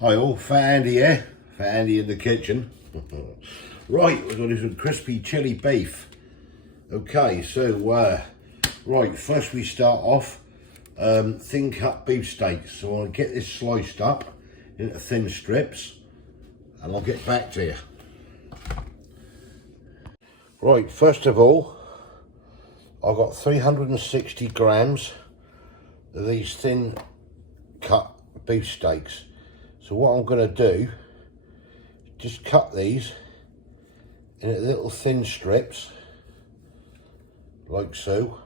Hi all, Fat Andy here, Fat Andy in the kitchen. Right, we're going to do some crispy chili beef. Okay, so right, first we start off thin cut beef steaks. So I'll get this sliced up into thin strips and I'll get back to you. Right, first of all, I've got 360 grams of these thin cut beef steaks. So what I'm going to do, just cut these into little thin strips, like so.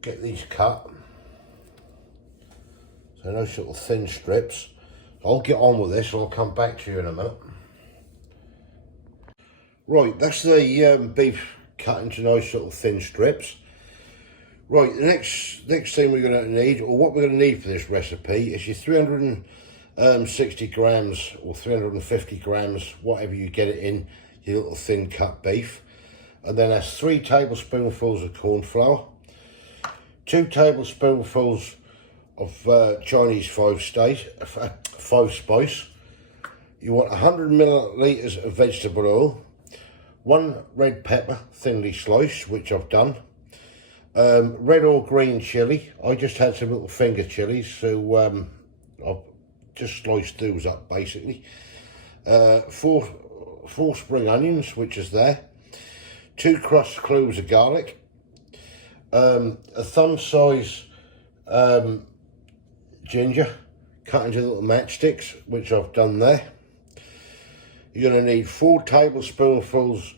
Get these cut, so nice little thin strips. I'll get on with this and I'll come back to you in a minute. Right, that's the beef cut into nice little thin strips. Right, the next thing we're going to need, or what we're going to need for this recipe, is your 360 grams or 350 grams, whatever you get it in, your little thin cut beef. And then that's 3 tablespoonfuls of corn flour, 2 tablespoonfuls of Chinese five spice. You want 100 millilitres of vegetable oil, 1 red pepper, thinly sliced, which I've done. Red or green chili. I just had some little finger chilies, so I've just sliced those up basically. 4 spring onions, which is there. 2 crushed cloves of garlic. A thumb size ginger cut into little matchsticks, which I've done there. You're going to need 4 tablespoonfuls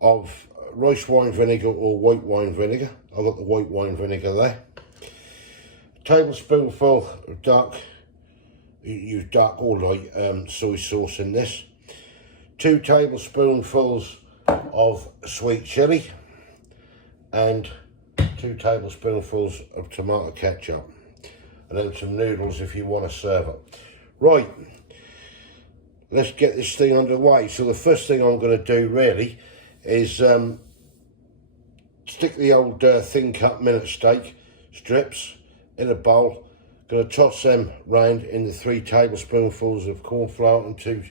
of rice wine vinegar or white wine vinegar. I've got the white wine vinegar there. A tablespoonful of dark, use dark or light soy sauce in this. 2 tablespoonfuls of sweet chili and 2 tablespoonfuls of tomato ketchup, and then some noodles if you want to serve it. Right, let's get this thing underway. So the first thing I'm going to do really is stick the old thin cut minute steak strips in a bowl. Going to toss them round in the 3 tablespoonfuls of corn flour and 2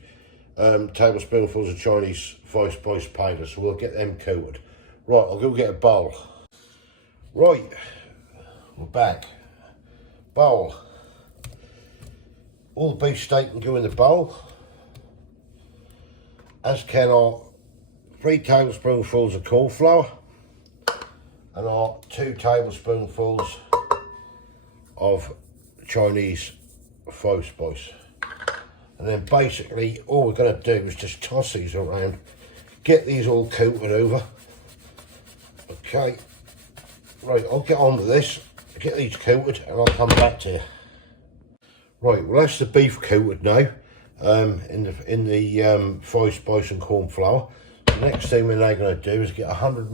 tablespoonfuls of Chinese five spice powder. So we'll get them coated. Right, I'll go get a bowl. Right, we're back. Bowl. All the beef steak can go in the bowl, as can our 3 tablespoonfuls of corn flour and our 2 tablespoonfuls of Chinese five spice. And then basically all we're going to do is just toss these around, get these all coated over. Okay, right, I'll get on with this, get these coated and I'll come back to you. Right, well that's the beef coated now in the five spice and corn flour. The next thing we're now going to do is get 100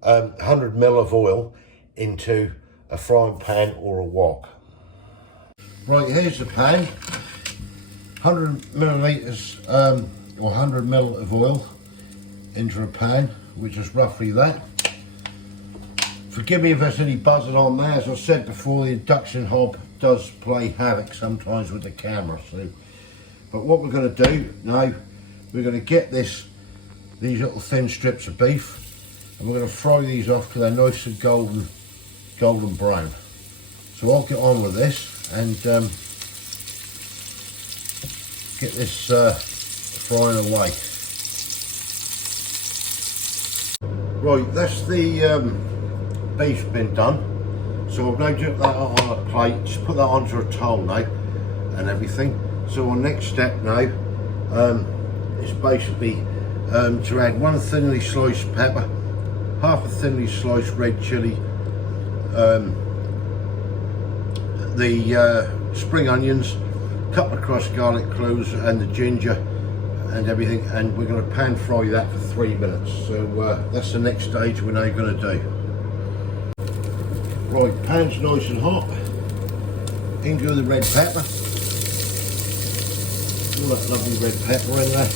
ml of oil into a frying pan or a wok. Right, here's the pan. 100 millilitres or 100 ml of oil into a pan, which is roughly that. Forgive me if there's any buzzing on there. As I said before, the induction hob does play havoc sometimes with the camera. So, but what we're going to do now, we're going to get these little thin strips of beef, and we're going to fry these off till they're nice and golden brown. So I'll get on with this and get this frying away. Right, that's the beef been done. So I've now put that on a plate, just put that onto a towel now and everything. So our next step now is basically to add 1 thinly sliced pepper, half a thinly sliced red chili, the spring onions, a couple of crushed garlic cloves and the ginger and everything, and we're going to pan fry that for 3 minutes. So that's the next stage we're now going to do. Right, pan's nice and hot, in go the red pepper, all that lovely red pepper in there.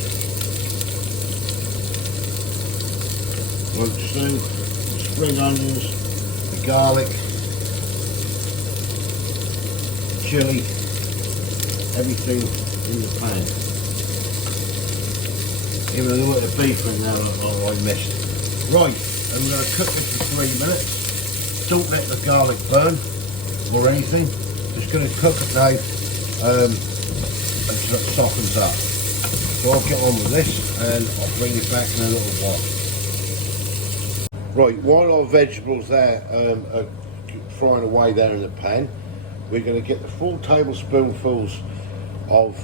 Like so, the spring onions, the garlic, chilli, everything in the pan. Even a little bit of beef in there that I missed. Right, I'm going to cook this for 3 minutes. Don't let the garlic burn or anything. Just going to cook it now until it softens up. So I'll get on with this and I'll bring you back in a little while. Right, while our vegetables there are frying away there in the pan, we're going to get the 4 tablespoonfuls of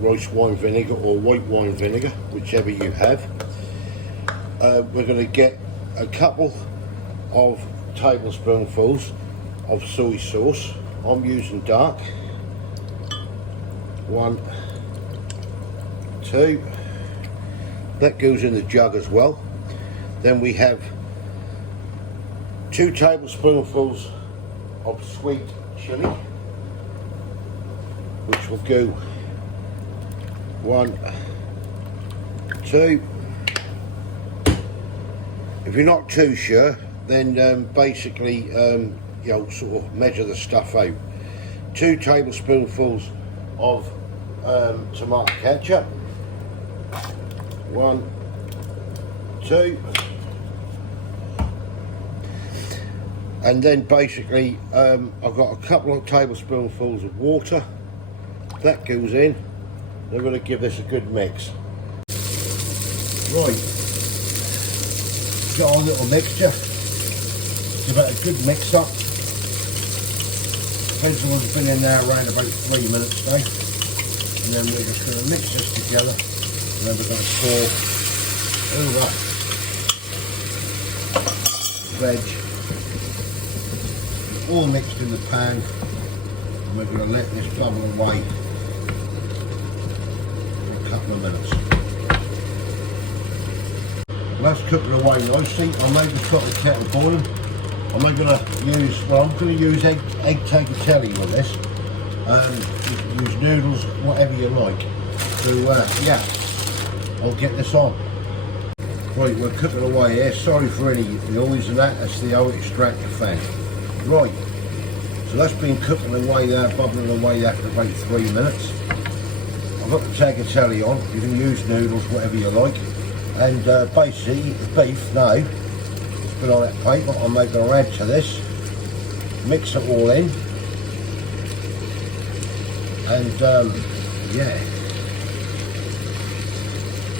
rice wine vinegar or white wine vinegar, whichever you have. We're going to get a couple of tablespoonfuls of soy sauce. I'm using dark. 1, 2. That goes in the jug as well. Then we have 2 tablespoonfuls of sweet chili, which will go 1, 2. If you're not too sure, then basically you know, sort of measure the stuff out. 2 tablespoonfuls of tomato ketchup. 1, 2. And then basically I've got a couple of tablespoonfuls of water. That goes in. We're going to give this a good mix. Right, got our little mixture. Give it a good mix up. Vegetables have been in there around about 3 minutes now. And then we're just going to mix this together. And then we're going to pour over veg, all mixed in the pan. And we're going to let this bubble away couple of minutes. Well, that's cooking away nicely. I may just put the kettle boiling. I'm going to use, well, I'm going to use egg tagliatelle with this. You can use noodles, whatever you like. So yeah, I'll get this on. Right, we're cooking away here. Sorry for any noise and that. That's the old extractor fan. Right, so that's been cooking away there, bubbling away there for about 3 minutes. I've got the tagliatelle on. You can use noodles, whatever you like. And basically, the beef now, it's been on that plate, what I'm going to add to this. Mix it all in. And yeah,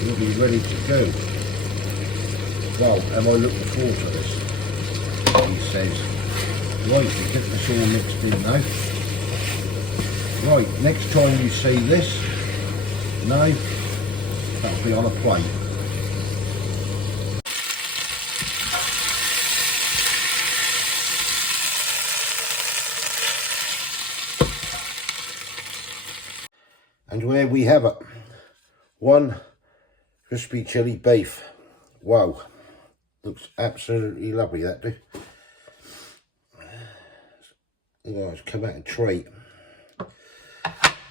you'll be ready to go. Well, am I looking forward to this? He says. Right, we get this all mixed in now. Right, next time you see this, now, that'll be on a plate. And there we have it. 1 crispy chili beef. Wow. Looks absolutely lovely, that do. It's come out a treat.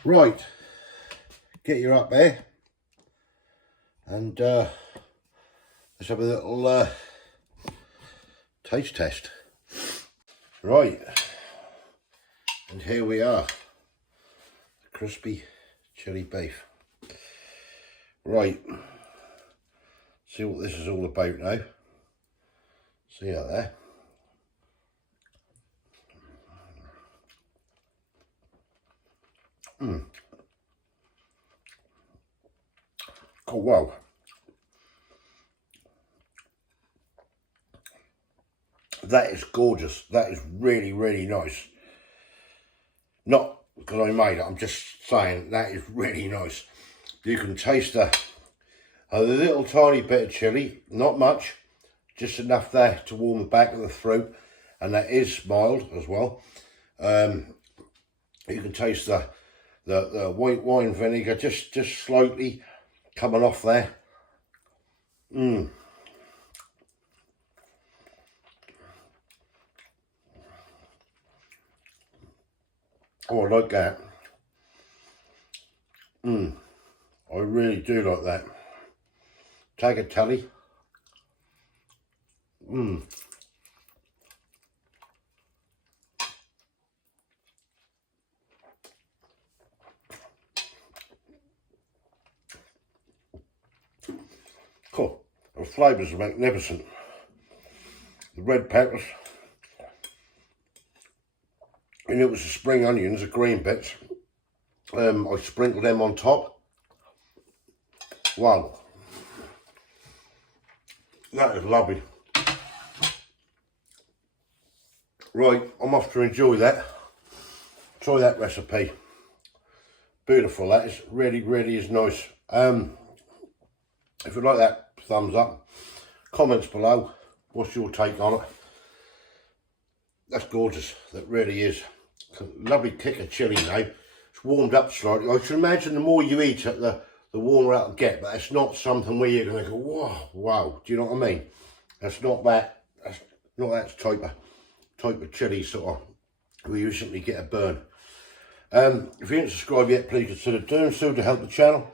Right. Get you up there. And let's have a little taste test. Right. And here we are. Crispy chili beef. Right, see what this is all about now. See that there? Oh wow. That is gorgeous. That is really, really nice. Not because I made it, I'm just saying that is really nice. You can taste a little tiny bit of chilli, not much, just enough there to warm the back of the throat, and that is mild as well. You can taste the white wine vinegar just slightly coming off there. Oh, I like that. I really do like that. Tagliatelle. The flavours are magnificent. The red peppers, and it was the spring onions, the green bits. I sprinkled them on top. Wow, that is lovely. Right, I'm off to enjoy that. Try that recipe. Beautiful, that is really is nice. If you like that, thumbs up. Comments below. What's your take on it? That's gorgeous. That really is. It's a lovely kick of chilli now. It's warmed up slightly. I should imagine the more you eat it, the warmer it'll get. But it's not something where you're going to go, wow. Do you know what I mean? That's not that. That's not that type of chilli sort of. We usually get a burn. If you haven't subscribed yet, please consider doing so to help the channel.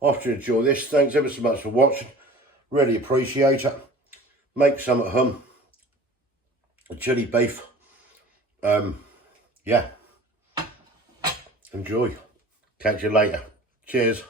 After you enjoy this, thanks ever so much for watching. Really appreciate it. Make some at home. A chili beef. Yeah. Enjoy. Catch you later. Cheers.